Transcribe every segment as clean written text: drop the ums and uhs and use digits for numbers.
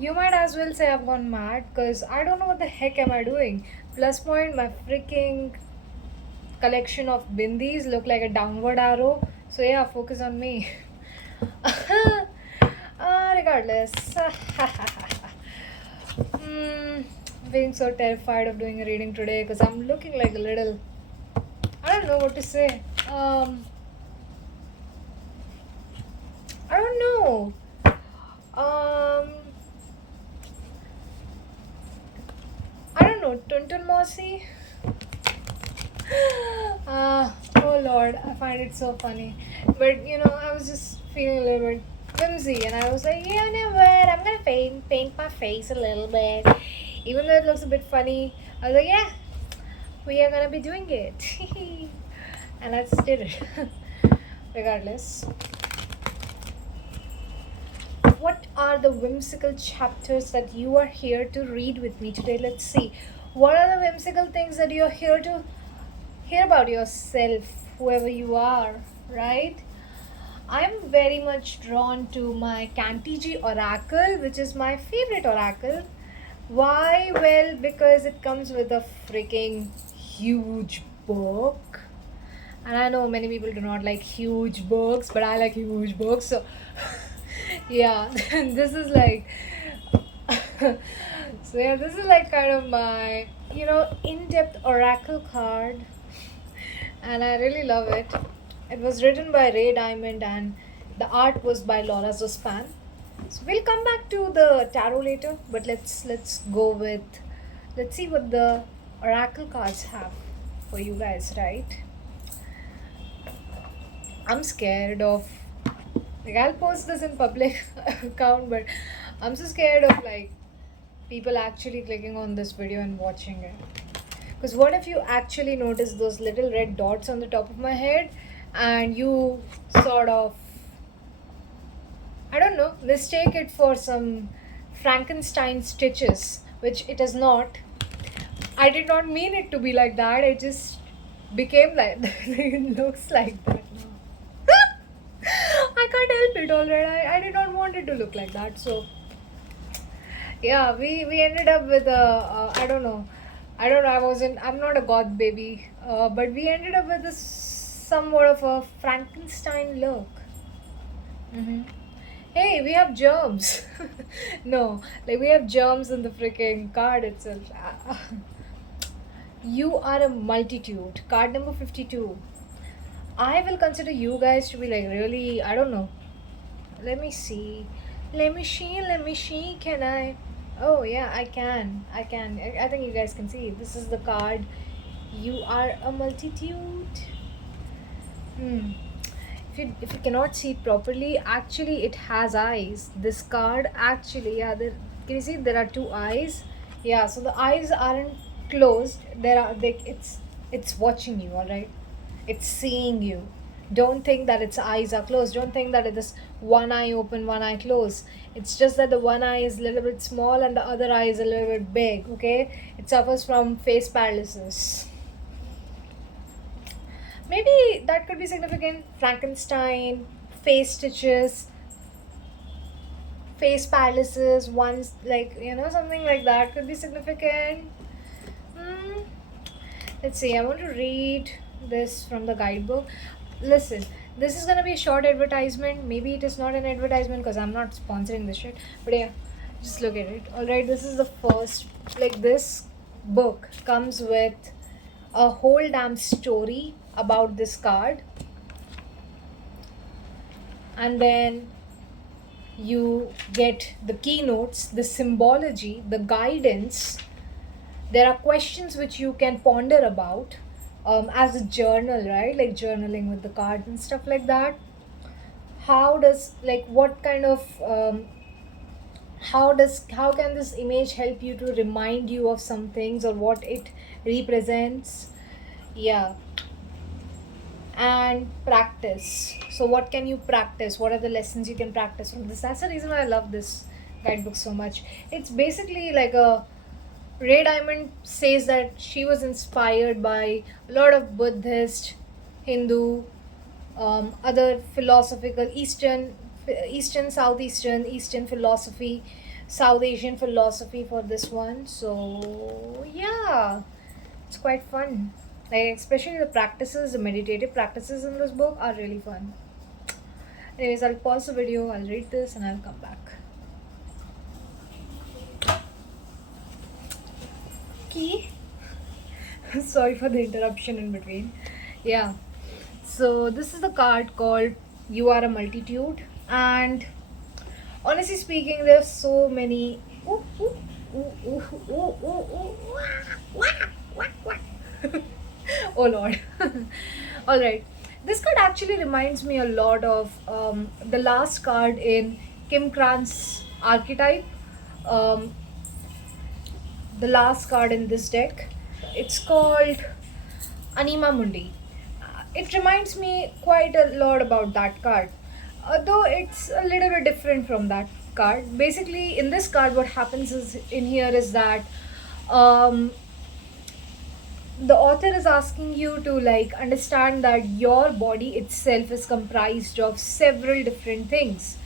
You might as well say I've gone mad because I don't know what the heck am I doing. Plus point, my freaking collection of bindis look like a downward arrow. So yeah, focus on me. Regardless. Hmm, being so terrified of doing a reading today because I'm looking like a little. I don't know what to say. I don't know. Um, I don't know. Tuntun Mossy. Oh Lord, I find it so funny. But I was just feeling a little bit whimsy, and I was like, yeah, you know what? I'm gonna paint my face a little bit, even though it looks a bit funny. I was like, yeah, we are gonna be doing it, and I just did it. Regardless, what are the whimsical chapters that you are here to read with me today? Let's see. What are the whimsical things that you're here to hear about yourself, whoever you are, right? I'm very much drawn to my Cantigi Oracle, which is my favorite oracle. Why? Well, because it comes with a freaking huge book. And I know many people do not like huge books, but I like huge books. So, yeah, this is like. So, yeah, this is like kind of my, in depth oracle card, and I really love it. It was written by Ray Diamond and the art was by Laura Zospan. So we'll come back to the tarot later, but let's go with let's see what the oracle cards have for you guys, right? I'm scared of I'll post this in public account, but I'm so scared of people actually clicking on this video and watching it. Because what if you actually notice those little red dots on the top of my head and you sort of, I don't know, mistake it for some Frankenstein stitches, which it is not. I did not mean it to be like that. It just became like it looks like that now. I can't help it already. I did not want it to look like that. So yeah, we ended up with a I don't know. I don't know. I'm not a god baby. But we ended up with a somewhat of a Frankenstein look. Mm-hmm. Hey, we have germs. No, like we have germs in the freaking card itself. You are a multitude. Card number 52. I will consider you guys to be like really, I don't know. Let me see. Let me see. Can I? Oh, yeah, I can. I can. I think you guys can see. This is the card. You are a multitude. Hmm. If you cannot see it properly, actually it has eyes. This card actually, yeah, can you see there are two eyes? Yeah, so the eyes aren't closed. It's watching you, all right? It's seeing you. Don't think that its eyes are closed. Don't think that it is one eye open, one eye closed. It's just that the one eye is a little bit small and the other eye is a little bit big, okay? It suffers from face paralysis. Maybe that could be significant. Frankenstein, face stitches, face paralysis, one's something like that could be significant. Hmm. Let's see, I want to read this from the guidebook. Listen, this is gonna be a short advertisement. Maybe it is not an advertisement because I'm not sponsoring this shit. But yeah, just look at it. Alright, this is the first, this book comes with a whole damn story about this card, and then you get the keynotes, the symbology, the guidance. There are questions which you can ponder about as a journal, right? Like journaling with the cards and stuff like that. How does, what kind of, how can this image help you to remind you of some things or what it represents? Yeah, and practice. So, what can you practice? What are the lessons you can practice from this? That's the reason why I love this guidebook so much. It's basically like a Ray Diamond says that she was inspired by a lot of Buddhist, Hindu, other philosophical Eastern, Southeastern, Eastern philosophy. South Asian philosophy for this one. So yeah, it's quite fun. Like especially the practices, the meditative practices in this book are really fun. Anyways, I'll pause the video, I'll read this, and I'll come back. Key. Sorry for the interruption in between. Yeah. So this is the card called "You Are a Multitude," and honestly speaking, there's so many. Ooh, ooh, ooh, ooh, ooh, ooh, ooh, wah, wah, wah, wah. Oh Lord. All right. This card actually reminds me a lot of the last card in Kim Krantz archetype. Um, the last card in this deck. It's called Anima Mundi. It reminds me quite a lot about that card, though it's a little bit different from that card. Basically, in this card, what happens is in here is that um, the author is asking you to like understand that your body itself is comprised of several different things,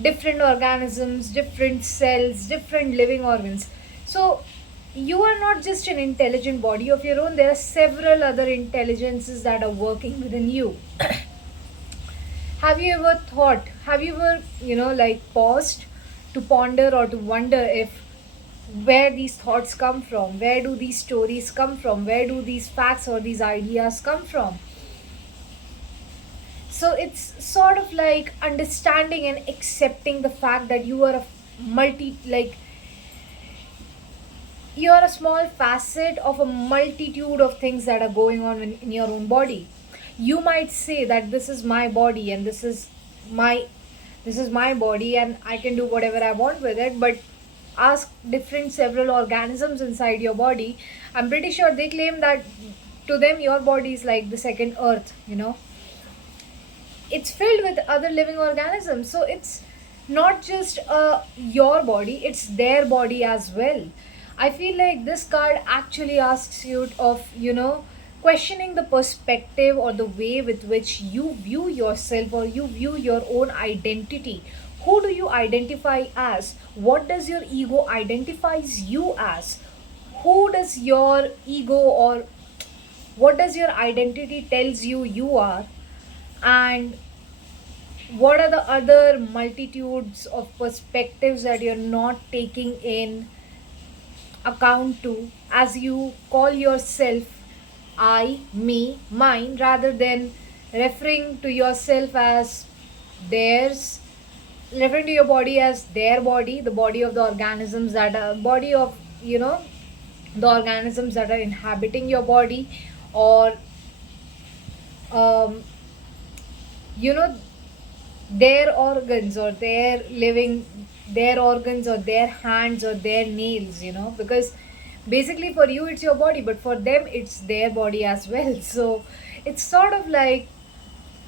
different organisms, different cells, different living organs. So you are not just an intelligent body of your own, there are several other intelligences that are working within you. Have you ever thought, have you ever, like paused to ponder or to wonder if where these thoughts come from, where do these stories come from, where do these facts or these ideas come from? So it's sort of like understanding and accepting the fact that you are a multi, like you are a small facet of a multitude of things that are going on in your own body. You might say that this is my body and my this is my body and I can do whatever I want with it, but ask different several organisms inside your body. I'm pretty sure they claim that to them your body is like the second earth. It's filled with other living organisms, so it's not just your body, it's their body as well. I feel like this card actually asks you of questioning the perspective or the way with which you view yourself or you view your own identity. Who do you identify as? What does your ego identifies you as? Who does your ego or what does your identity tells you are? And what are the other multitudes of perspectives that you're not taking in account to as you call yourself I, me, mine, rather than referring to yourself as theirs, referring to your body as their body, the body of the organisms that are body of the organisms that are inhabiting your body, or um, you know their organs or their organs or their hands or their nails, because basically for you it's your body, but for them it's their body as well. So it's sort of like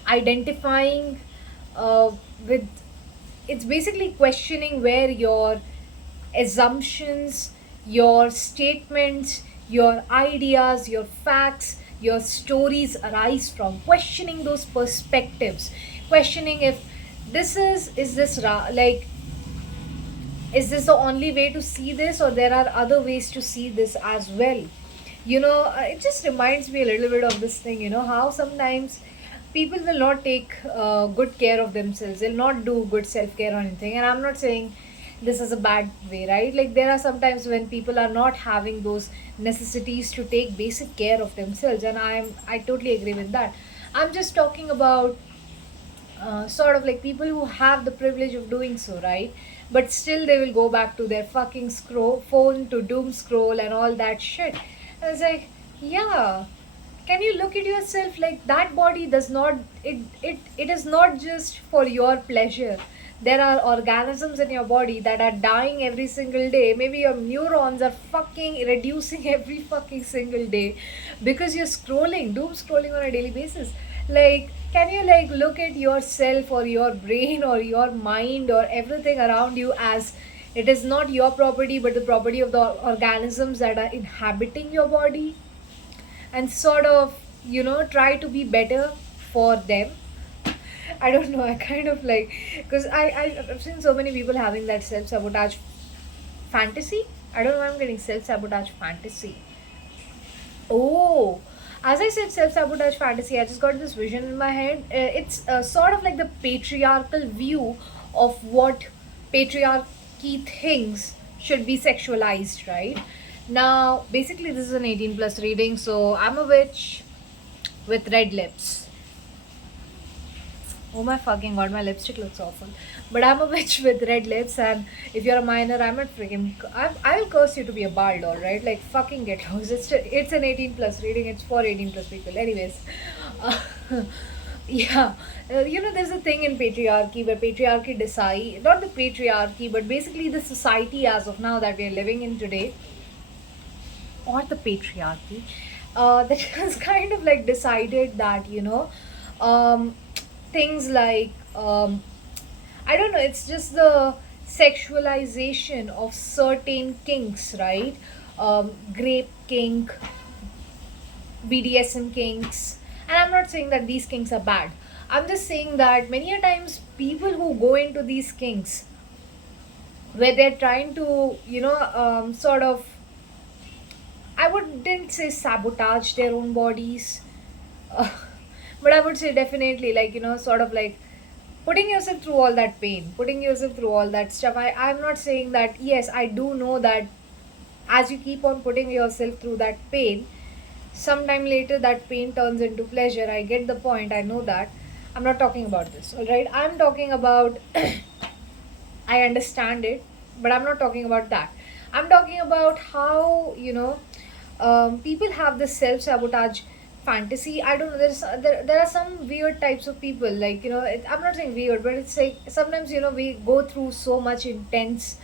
identifying with it's basically questioning where your assumptions, your statements, your ideas, your facts, your stories arise from, questioning those perspectives, questioning if is this like is this the only way to see this or there are other ways to see this as well. It just reminds me a little bit of this thing, how sometimes people will not take good care of themselves, they'll not do good self-care or anything, and I'm not saying this is a bad way, right? Like there are sometimes when people are not having those necessities to take basic care of themselves, and I totally agree with that. I'm just talking about sort of like people who have the privilege of doing so, right? But still they will go back to their fucking scroll phone to doom scroll and all that shit. And it's like, yeah, can you look at yourself like that body does not it is not just for your pleasure. There are organisms in your body that are dying every single day. Maybe your neurons are fucking reducing every fucking single day because you're scrolling, doom scrolling on a daily basis. Like, can you like look at yourself or your brain or your mind or everything around you as it is not your property but the property of the organisms that are inhabiting your body, and sort of try to be better for them. I don't know, I kind of like, because I've seen so many people having that self sabotage fantasy. I don't know why I'm getting self-sabotage fantasy. Oh, as I said, self-sabotage fantasy, I just got this vision in my head. It's sort of like the patriarchal view of what patriarchy thinks should be sexualized, right? Now, basically, this is an 18 plus reading, so I'm a witch with red lips. Oh my fucking god, my lipstick looks awful. But I'm a witch with red lips, and if you're a minor, I'm not freaking. I'll curse you to be a bard, alright? Like, fucking get lost. It's an 18 plus reading, it's for 18 plus people. Anyways, uh, yeah. There's a thing in patriarchy where patriarchy decide, not the patriarchy, but basically the society as of now that we're living in today, or the patriarchy, that has kind of like decided that, um, things like, I don't know, it's just the sexualization of certain kinks, right? Grape kink, BDSM kinks. And I'm not saying that these kinks are bad. I'm just saying that many a times people who go into these kinks, where they're trying to, sort of, I wouldn't say sabotage their own bodies, uh, but I would say definitely, like, sort of like putting yourself through all that pain, putting yourself through all that stuff. I'm not saying that, yes, I do know that as you keep on putting yourself through that pain, sometime later that pain turns into pleasure. I get the point, I know that. I'm not talking about this, all right? I'm talking about, I understand it, but I'm not talking about that. I'm talking about how, people have this self sabotage fantasy. I don't know. There are some weird types of people. Like, I'm not saying weird, but it's like sometimes, we go through so much intense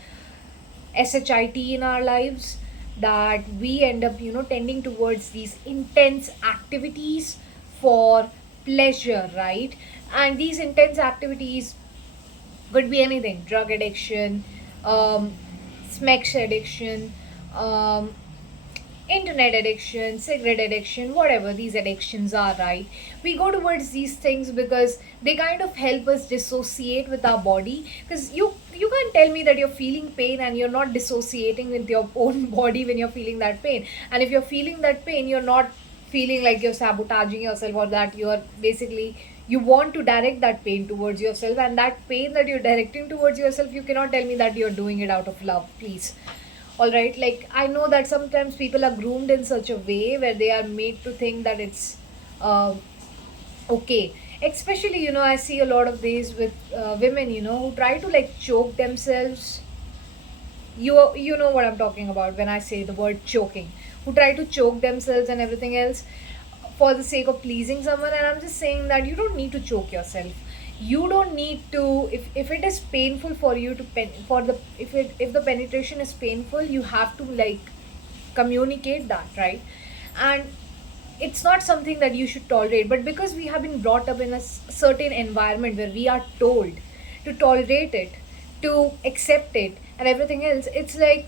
shit in our lives that we end up, tending towards these intense activities for pleasure, right? And these intense activities could be anything: drug addiction, um, smex addiction, um, internet addiction, cigarette addiction, whatever these addictions are, right? We go towards these things because they kind of help us dissociate with our body. Because you can't tell me that you're feeling pain and you're not dissociating with your own body when you're feeling that pain. And if you're feeling that pain, you're not feeling like you're sabotaging yourself, or that you're basically, you want to direct that pain towards yourself, and that pain that you're directing towards yourself, you cannot tell me that you're doing it out of love, please. All right, like, I know that sometimes people are groomed in such a way where they are made to think that it's um okay. Especially, I see a lot of these with women, who try to like choke themselves. You know what I'm talking about when I say the word choking. Who try to choke themselves and everything else for the sake of pleasing someone. And I'm just saying that you don't need to choke yourself. You don't need to, if it is painful for you to for the, if the penetration is painful, you have to like communicate that, right? And it's not something that you should tolerate, but because we have been brought up in a certain environment where we are told to tolerate it, to accept it and everything else, it's like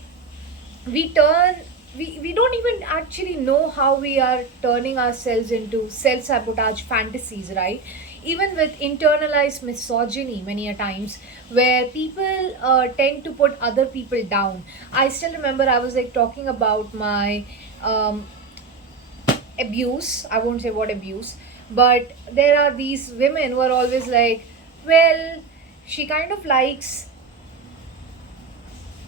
we turn, we don't even actually know how we are turning ourselves into self-sabotage fantasies, right? Even with internalized misogyny many a times, where people tend to put other people down. I still remember I was like talking about my um, abuse. I won't say what abuse, but there are these women who are always like, well, she kind of likes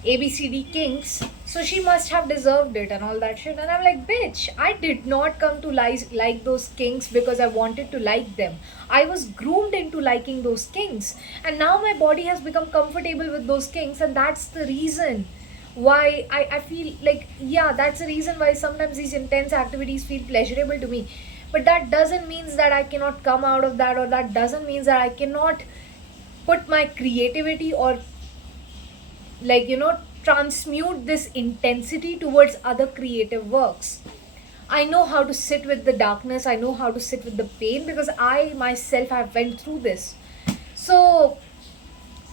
ABCD Kings, so she must have deserved it and all that shit. And I'm like, bitch, I did not come to like those kings because I wanted to like them. I was groomed into liking those kings, and now my body has become comfortable with those kings, and that's the reason why I feel like, yeah, that's the reason why sometimes these intense activities feel pleasurable to me. But that doesn't mean that I cannot come out of that, or that doesn't mean that I cannot put my creativity, or like, transmute this intensity towards other creative works. I know how to sit with the darkness, I know how to sit with the pain, because I myself have went through this. So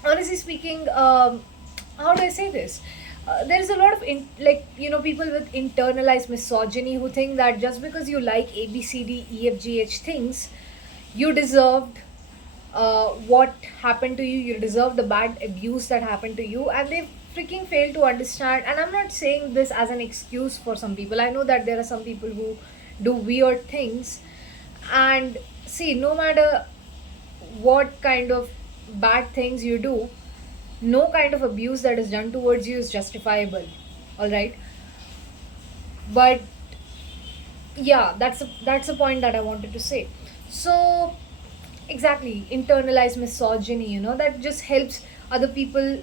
honestly speaking, how do I say this, there is a lot of like, people with internalized misogyny who think that just because you like ABCDEFGH things, you deserved what happened to you, you deserve the bad abuse that happened to you, and they freaking fail to understand. And I'm not saying this as an excuse for some people. I know that there are some people who do weird things, and see, no matter what kind of bad things you do, no kind of abuse that is done towards you is justifiable. All right, but yeah, that's a point that I wanted to say. So exactly, internalized misogyny, that just helps other people,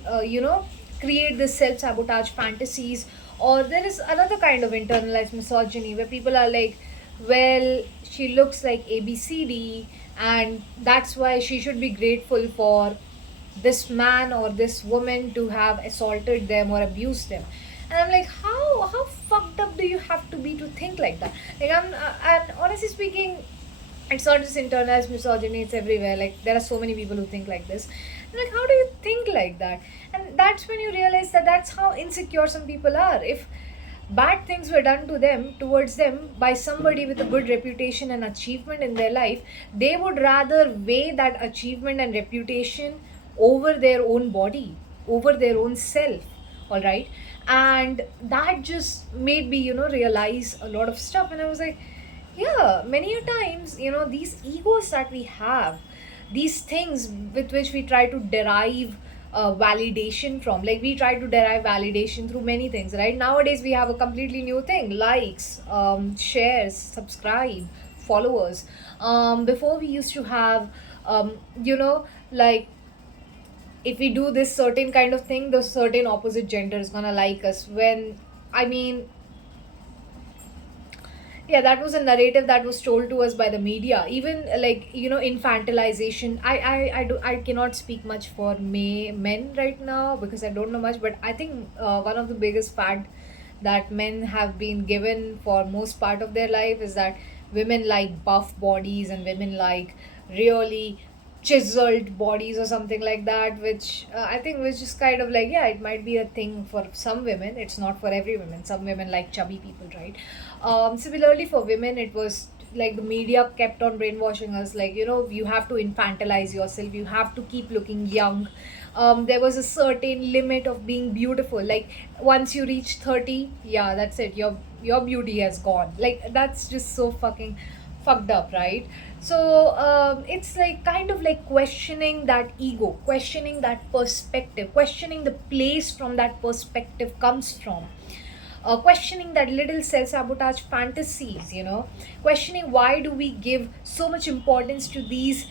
create this self-sabotage fantasies. Or there is another kind of internalized misogyny where people are like, well, she looks like ABCD, and that's why she should be grateful for this man or this woman to have assaulted them or abused them. And I'm like, how fucked up do you have to be to think like that? Like, and honestly speaking, it's not just internalized misogyny, it's everywhere. Like, there are so many people who think like this. I'm like, how do you think like that? And that's when you realize that that's how insecure some people are. If bad things were done to them, towards them, by somebody with a good reputation and achievement in their life, they would rather weigh that achievement and reputation over their own body, over their own self. All right. And that just made me, realize a lot of stuff. And I was like, yeah, many a times, these egos that we have, these things with which we try to derive validation from, like we try to derive validation through many things, right? Nowadays we have a completely new thing: likes, shares, subscribe, followers. Before we used to have, like, if we do this certain kind of thing, the certain opposite gender is gonna like us. When, I mean, yeah, that was a narrative that was told to us by the media. Even, like, infantilization. I cannot speak much for men right now because I don't know much, but I think one of the biggest fact that men have been given for most part of their life is that women like buff bodies and women like really chiseled bodies or something like that, which I think was just kind of like, yeah, it might be a thing for some women. It's not for every woman. Some women like chubby people, right? Similarly, for women, it was like the media kept on brainwashing us, like, you have to infantilize yourself, you have to keep looking young. There was a certain limit of being beautiful. Like, once you reach 30, yeah, that's it. Your beauty has gone. Like, that's just so fucking fucked up, right? So it's like kind of like questioning that ego, questioning that perspective, questioning the place from that perspective comes from, questioning that little self-sabotage fantasies, questioning why do we give so much importance to these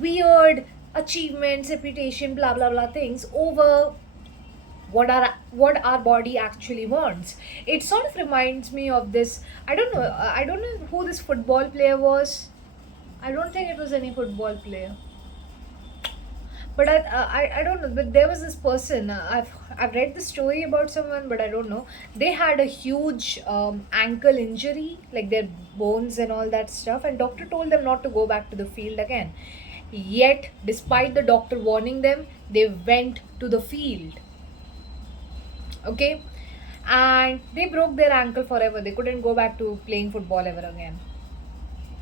weird achievements, reputation, blah blah blah things over what our body actually wants. It sort of reminds me of this. I don't know who this football player was. I don't think it was any football player, but I don't know. But there was this person. I've read the story about someone, but I don't know. They had a huge ankle injury, like their bones and all that stuff, and doctor told them not to go back to the field again. Yet, despite the doctor warning them, they went to the field. Okay, and they broke their ankle forever. They couldn't go back to playing football ever again.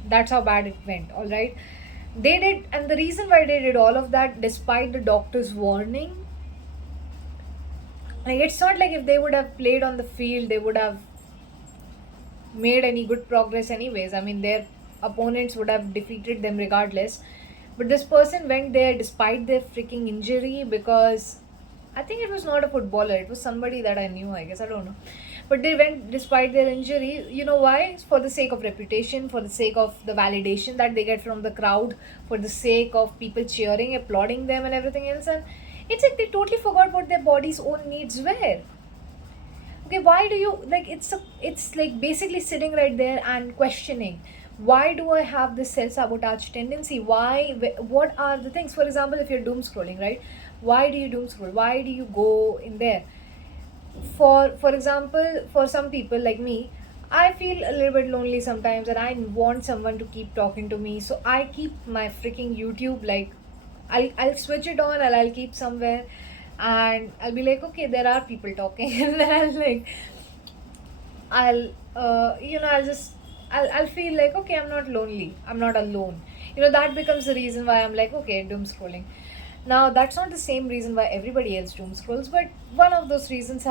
That's how bad it went. All right, they did, and the reason why they did all of that despite the doctor's warning, like, it's not like if they would have played on the field they would have made any good progress anyways. I mean, their opponents would have defeated them regardless. But this person went there despite their freaking injury because I think it was not a footballer, it was somebody that I knew, I guess. I don't know. But they went despite their injury. You know why? It's for the sake of reputation, for the sake of the validation that they get from the crowd, for the sake of people cheering, applauding them, and everything else. And it's like they totally forgot what their body's own needs were. Okay, why do you, like, it's like basically sitting right there and questioning, why do I have this self-sabotage tendency? What are the things? For example, if you're doom scrolling, right? Why do you doom scroll? Why do you go in there? For example, for some people like me, I feel a little bit lonely sometimes and I want someone to keep talking to me, so I keep my freaking YouTube, like, I'll switch it on and I'll keep somewhere, and I'll be like, okay, there are people talking, and then I'll just I'll feel like, okay, I'm not lonely, I'm not alone. That becomes the reason why I'm like, okay, doom scrolling. Now that's not the same reason why everybody else doom scrolls, but one of those reasons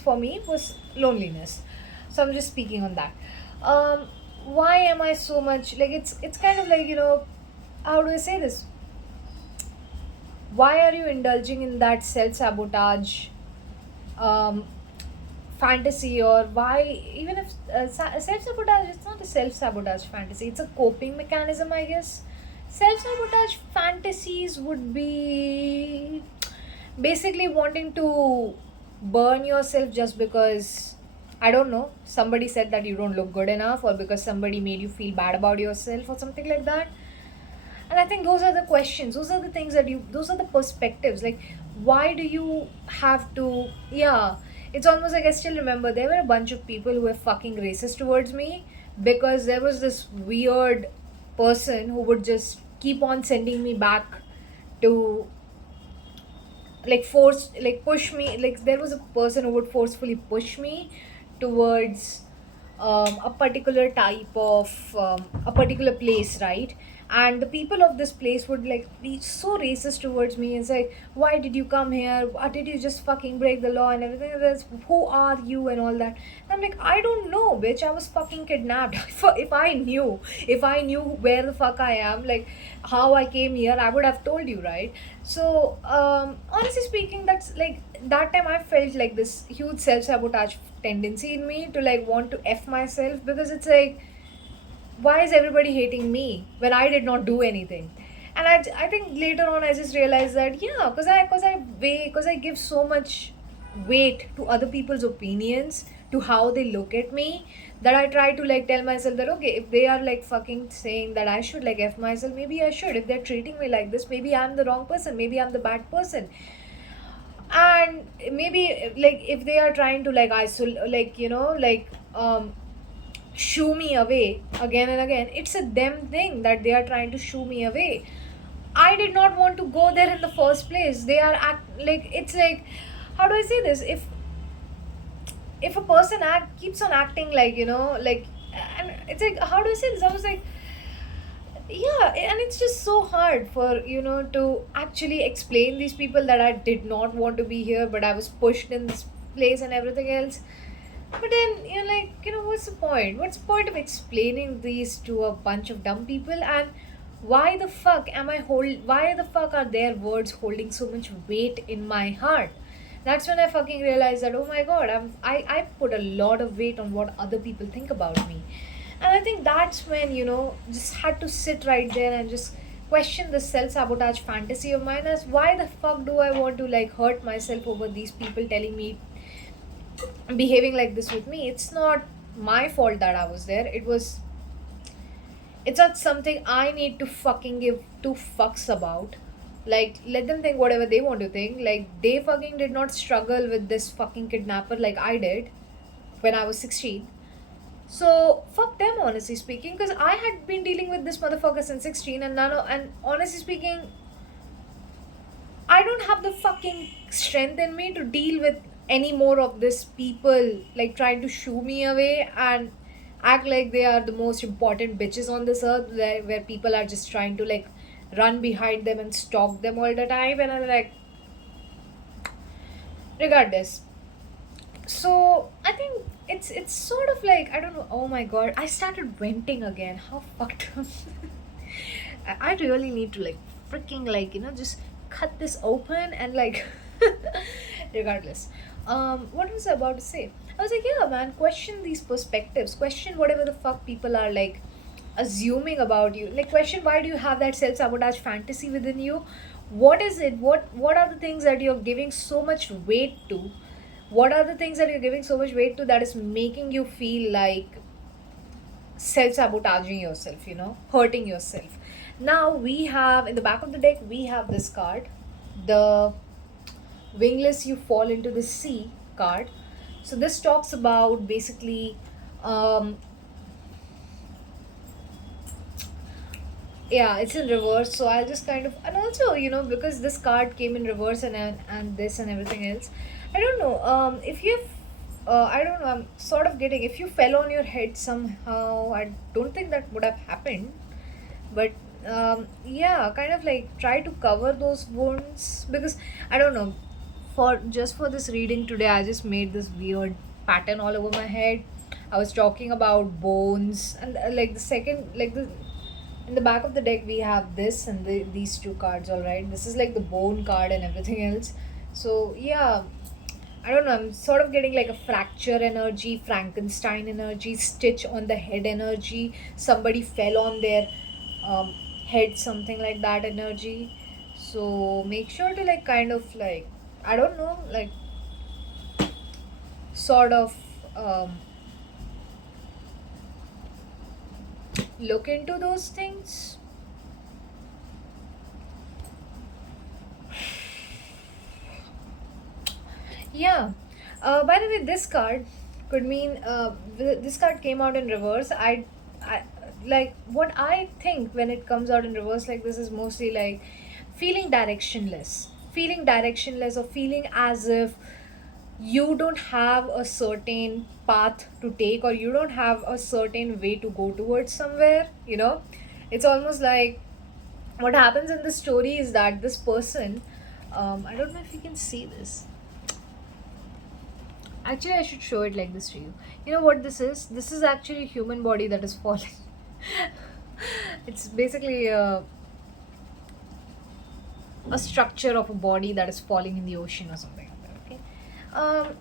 for me was loneliness. So I'm just speaking on that. um why am I so much like, it's kind of like, how do I say this? Why are you indulging in that self sabotage um fantasy? Or why, even if self sabotage, it's not a self sabotage fantasy, it's a coping mechanism, I guess. Self sabotage fantasies would be basically wanting to burn yourself just because, I don't know, somebody said that you don't look good enough, or because somebody made you feel bad about yourself or something like that. And I think those are the questions, those are the things that you, those are the perspectives. Like, why do you have to, yeah, it's almost like I still remember there were a bunch of people who were fucking racist towards me because there was this weird person who would just keep on sending me back to, like, force, like, push me. Like, there was a person who would forcefully push me towards a particular type of a particular place, right? And the people of this place would like be so racist towards me and say, why did you come here? Why did you just fucking break the law and everything? That's, who are you and all that. And I'm like, I don't know, bitch, I was fucking kidnapped. If I knew where the fuck I am, like how I came here, I would have told you, right? So honestly speaking, that's like, that time I felt like this huge self-sabotage tendency in me to like want to f myself, because it's like, why is everybody hating me when I did not do anything? And I think later on I just realized that, yeah, because I give so much weight to other people's opinions, to how they look at me, that I try to like tell myself that, okay, if they are like fucking saying that I should like f myself, maybe I should. If they're treating me like this, maybe I'm the wrong person, maybe I'm the bad person. And maybe like if they are trying to like isolate, like, shoo me away again and again, it's a them thing that they are trying to shoo me away. I did not want to go there in the first place. They are like, it's like, how do I say this? If a person keeps on acting like, like, and it's like, how do I say this? I was like, yeah, and it's just so hard for, to actually explain these people that I did not want to be here, but I was pushed in this place and everything else. But then you're like, what's the point? What's the point of explaining these to a bunch of dumb people? And why the fuck are their words holding so much weight in my heart? That's when I fucking realized that, oh my god, I put a lot of weight on what other people think about me. And I think that's when, just had to sit right there and just question the self sabotage fantasy of mine, as why the fuck do I want to like hurt myself over these people telling me, behaving like this with me? It's not my fault that I was there. It's not something I need to fucking give two fucks about. Like, let them think whatever they want to think. Like, they fucking did not struggle with this fucking kidnapper like I did when I was 16. So fuck them, honestly speaking, because I had been dealing with this motherfucker since 16, and honestly speaking, I don't have the fucking strength in me to deal with any more of this people like trying to shoo me away and act like they are the most important bitches on this earth, where people are just trying to like run behind them and stalk them all the time. And I'm like, regardless. So I think it's sort of like, I don't know. Oh my god, I started venting again. How fucked up. I really need to like freaking like, just cut this open and like regardless. What was I about to say? I was like, yeah, man, question these perspectives, question whatever the fuck people are like assuming about you. Like, question, why do you have that self-sabotage fantasy within you? What is it? What are the things that you're giving so much weight to? What are the things that you're giving so much weight to that is making you feel like self-sabotaging yourself, hurting yourself? Now we have, in the back of the deck, we have this card, the wingless you fall into the sea card. So this talks about basically, um yeah, it's in reverse, so I'll just kind of, and also, because this card came in reverse, and this and everything else, I don't know, if you've I don't know, I'm sort of getting, if you fell on your head somehow, I don't think that would have happened. But yeah, kind of like try to cover those wounds, because I don't know, for just for this reading today I just made this weird pattern all over my head. I was talking about bones, and like the second, like the in the back of the deck we have this and these two cards. All right, this is like the bone card and everything else. So yeah, I don't know, I'm sort of getting like a fracture energy, Frankenstein energy, stitch on the head energy, somebody fell on their um, head, something like that energy. So make sure to like kind of like, I don't know, like sort of um, look into those things. Yeah. By the way, this card could mean this card came out in reverse. I like what I think when it comes out in reverse like this is mostly like feeling directionless, or feeling as if you don't have a certain path to take, or you don't have a certain way to go towards somewhere. It's almost like what happens in the story is that this person, I don't know if you can see this. Actually, I should show it like this to you. You know what this is? This is actually a human body that is falling. It's basically a structure of a body that is falling in the ocean or something like that. Okay.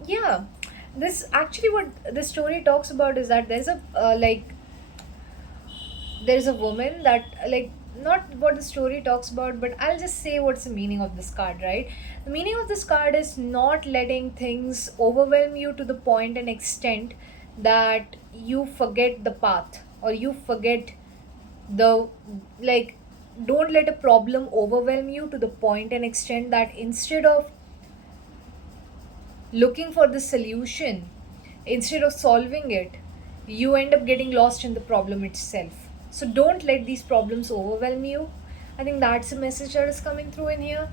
Yeah. This actually what the story talks about is that there's a woman that like, not what the story talks about, but I'll just say what's the meaning of this card, right? The meaning of this card is not letting things overwhelm you to the point and extent that you forget the path, or you forget the, like, don't let a problem overwhelm you to the point and extent that instead of looking for the solution, instead of solving it, you end up getting lost in the problem itself. So don't let these problems overwhelm you. I think that's a message that is coming through in here.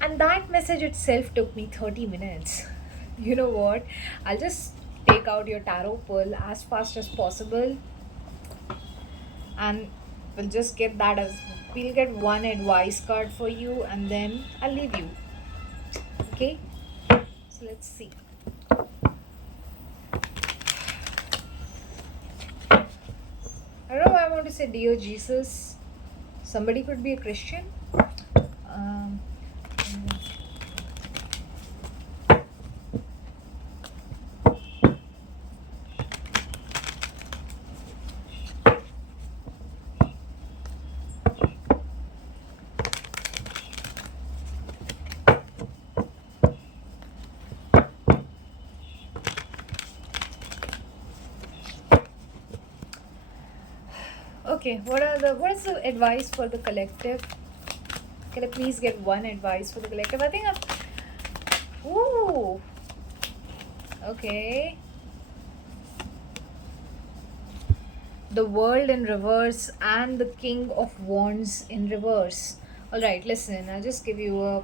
And that message itself took me 30 minutes. You know what? I'll just take out your tarot pearl as fast as possible, and we'll just get that as, we'll get one advice card for you, and then I'll leave you. Okay? So let's see. I don't know why I want to say Dear Jesus. Somebody could be a Christian. Um, okay, what is the advice for the collective? Can I please get one advice for the collective? I think I've. Ooh. Okay. The World in reverse and the King of Wands in reverse. Alright, listen, I'll just give you a.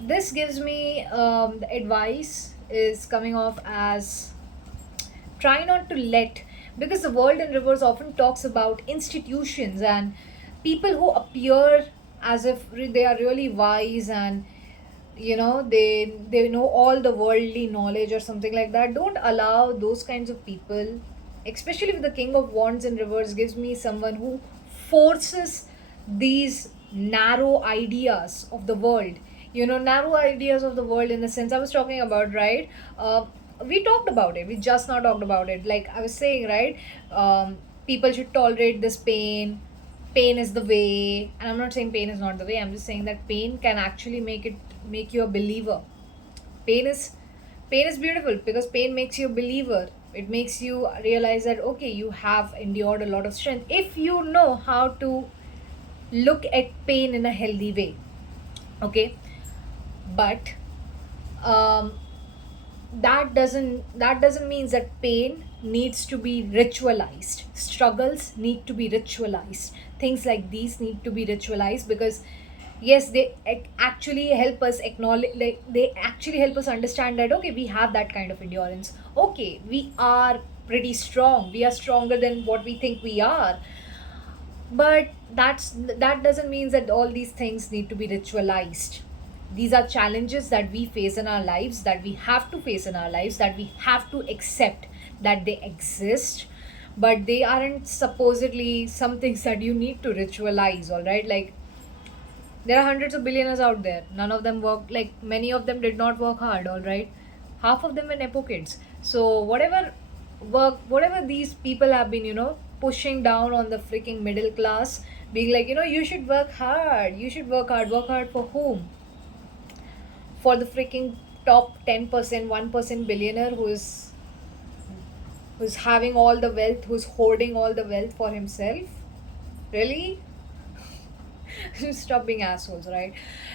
This gives me the advice is coming off as try not to let, because the World in reverse often talks about institutions and people who appear as if they are really wise, and they know all the worldly knowledge or something like that. Don't allow those kinds of people, especially with the King of Wands in reverse, gives me someone who forces these narrow ideas of the world, narrow ideas of the world, in the sense I was talking about, right? We talked about it, we just now talked about it, like I was saying, right? People should tolerate this pain is the way, and I'm not saying pain is not the way, I'm just saying that pain can actually make you a believer. Pain is pain is beautiful, because pain makes you a believer. It makes you realize that okay, you have endured a lot of strength if you know how to look at pain in a healthy way. Okay. But um that doesn't mean that pain needs to be ritualized, struggles need to be ritualized, things like these need to be ritualized, because yes, they actually help us acknowledge, like they actually help us understand that okay, we have that kind of endurance, okay, we are pretty strong, we are stronger than what we think we are. But that doesn't mean that all these things need to be ritualized. These are challenges that we face in our lives, that we have to face in our lives, that we have to accept that they exist. But they aren't supposedly some things that you need to ritualize, all right? Like, there are hundreds of billionaires out there. None of them work, like, many of them did not work hard, all right? Half of them were Nepo kids. So, whatever these people have been, pushing down on the freaking middle class, being like, you should work hard, work hard for whom? For the freaking top 10%, 1% billionaire who's having all the wealth, who's hoarding all the wealth for himself? Really? Stop being assholes, right?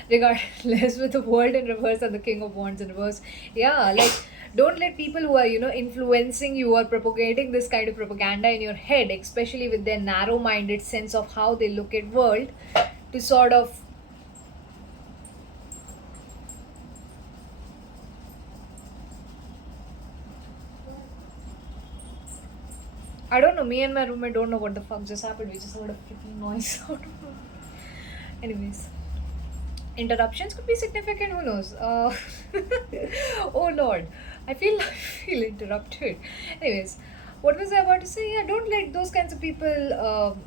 Regardless, with the world in reverse and the king of wands in reverse, yeah, like, don't let people who are influencing you or propagating this kind of propaganda in your head, especially with their narrow-minded sense of how they look at world, to sort of, I don't know. Me and my roommate don't know what the fuck just happened. We just heard a freaking noise out of nowhere. Anyways, interruptions could be significant. Who knows? Oh Lord, I feel interrupted. Anyways, what was I about to say? Yeah, don't let those kinds of people,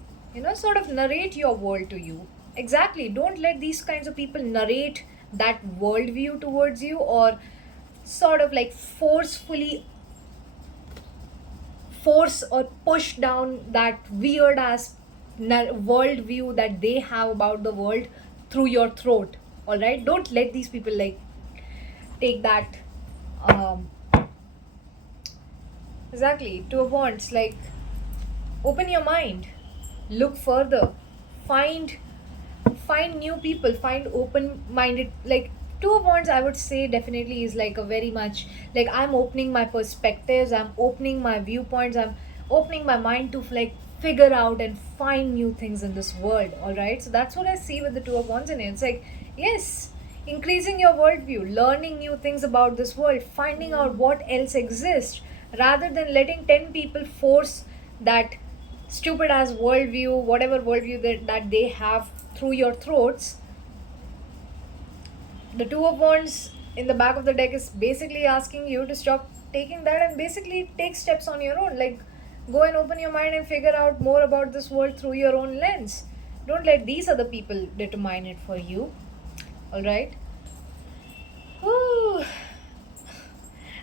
sort of narrate your world to you. Exactly. Don't let these kinds of people narrate that worldview towards you, or sort of like force or push down that weird ass worldview that they have about the world through your throat. All right, don't let these people like take that. um exactly, to a wants, like, open your mind, look further, find find new people, find open minded, like, two of wands, I would say, definitely is like a very much like, I'm opening my perspectives, I'm opening my viewpoints, I'm opening my mind to like figure out and find new things in this world. All right, so that's what I see with the two of wands in it. It's like, yes, increasing your worldview, learning new things about this world, finding out what else exists, rather than letting 10 people force that stupid ass worldview, whatever worldview that they have, through your throats. The two of wands in the back of the deck is basically asking you to stop taking that and basically take steps on your own. Like, go and open your mind and figure out more about this world through your own lens. Don't let these other people determine it for you. All right. Whew.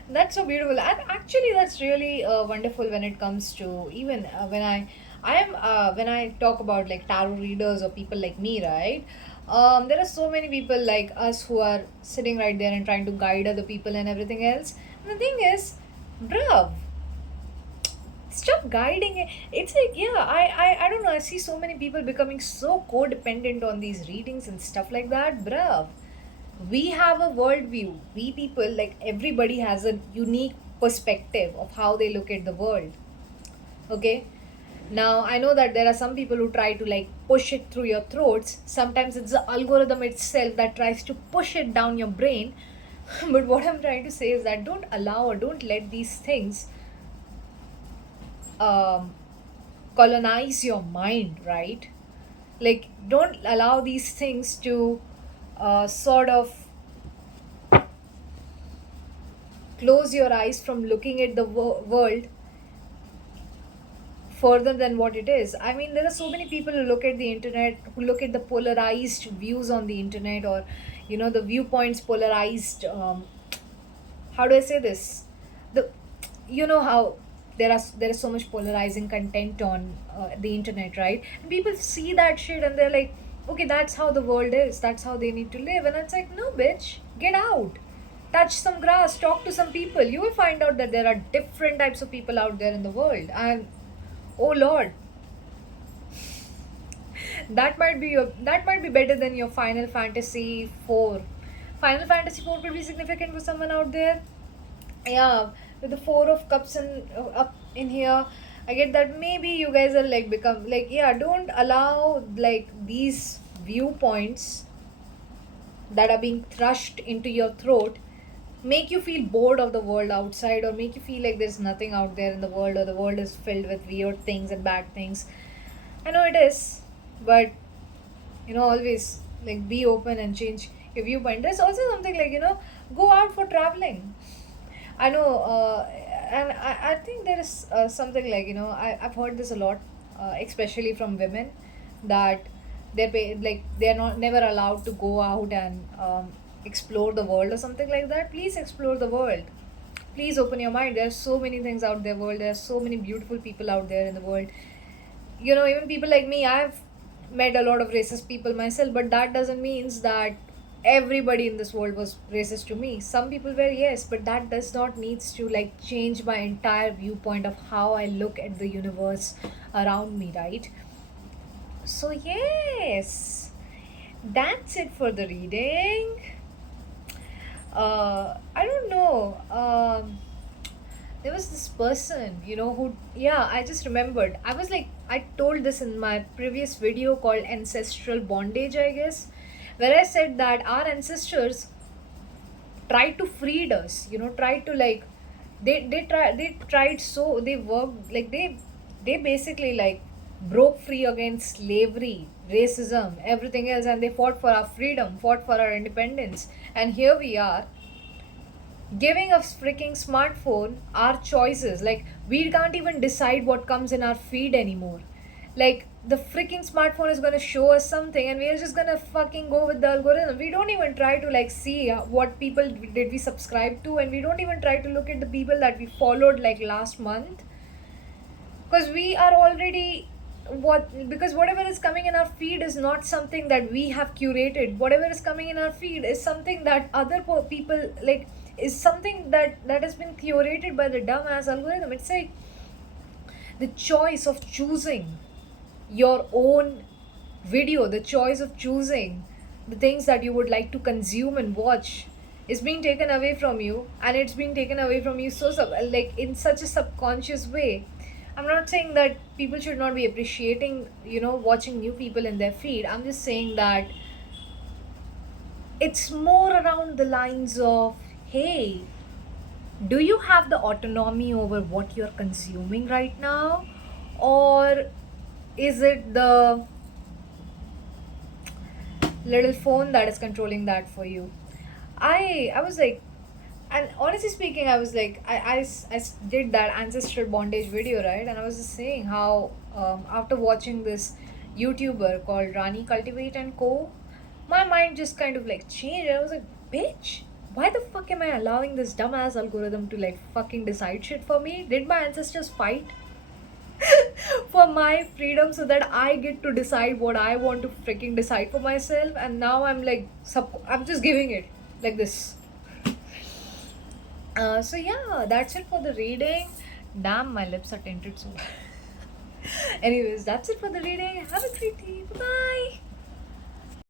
That's so beautiful, and actually, that's really wonderful when it comes to, even when I talk about like tarot readers or people like me, right? There are so many people like us who are sitting right there and trying to guide other people and everything else. And the thing is, bruv, stop guiding it. It's like, yeah, I don't know. I see so many people becoming so codependent on these readings and stuff like that, bruv. We have a worldview. We people, like, everybody has a unique perspective of how they look at the world. Okay, now I know that there are some people who try to like push it through your throats. Sometimes it's the algorithm itself that tries to push it down your brain. But what I'm trying to say is that don't allow or don't let these things um, colonize your mind, right? Like, don't allow these things to sort of close your eyes from looking at the world further than what it is. I mean, there are so many people who look at the internet, who look at the polarized views on the internet, or the viewpoints polarized. How do I say this? The how there is so much polarizing content on the internet, right? And people see that shit and they're like, okay, that's how the world is. That's how they need to live. And it's like, no, bitch, get out, touch some grass, talk to some people. You will find out that there are different types of people out there in the world. And oh Lord, that might be better than your Final Fantasy 4. Final Fantasy 4 could be significant for someone out there. Yeah, with the 4 of cups and up in here, I get that maybe you guys are like become like, yeah, don't allow like these viewpoints that are being thrust into your throat make you feel bored of the world outside, or make you feel like there's nothing out there in the world, or the world is filled with weird things and bad things. I know it is. but always like be open and change your viewpoint. There's also something like go out for traveling. I know, and I think there is something like I've heard this a lot, especially from women, that like they're not never allowed to go out and explore the world or something like that. Please explore the world. Please open your mind. There are so many things out there world. There are so many beautiful people out there in the world. Even people like me, I've met a lot of racist people myself, but that doesn't means that everybody in this world was racist to me. Some people were, yes, but that does not needs to like change my entire viewpoint of how I look at the universe around me, right? So yes, that's it for the reading. I don't know. There was this person, who, yeah, I just remembered. I was like, I told this in my previous video called Ancestral Bondage, I guess, where I said that our ancestors tried to free us, tried to like, they tried, so they worked, like, they basically like broke free against slavery, racism, everything else, and they fought for our freedom, fought for our independence. And here we are giving a freaking smartphone our choices. Like, we can't even decide what comes in our feed anymore. Like, the freaking smartphone is going to show us something and we're just going to fucking go with the algorithm. We don't even try to like see what people did we subscribe to, and we don't even try to look at the people that we followed like last month, because we are already because whatever is coming in our feed is not something that we have curated. Whatever is coming in our feed is something that other people like, is something that has been curated by the dumbass algorithm. It's like the choice of choosing your own video, the choice of choosing the things that you would like to consume and watch is being taken away from you, and it's being taken away from you so like in such a subconscious way. I'm not saying that people should not be appreciating, watching new people in their feed. I'm just saying that it's more around the lines of, hey, do you have the autonomy over what you're consuming right now? Or is it the little phone that is controlling that for you? I was like, and honestly speaking, I was like, did that ancestral bondage video, right? And I was just saying how after watching this YouTuber called Rani Cultivate and Co, my mind just kind of like changed. I was like, bitch, why the fuck am I allowing this dumbass algorithm to like fucking decide shit for me? Did my ancestors fight for my freedom so that I get to decide what I want to freaking decide for myself? And now I'm like, I'm just giving it like this. So yeah, that's it for the reading. Damn, my lips are tinted so. Anyways, that's it for the reading. Have a great day. Bye bye.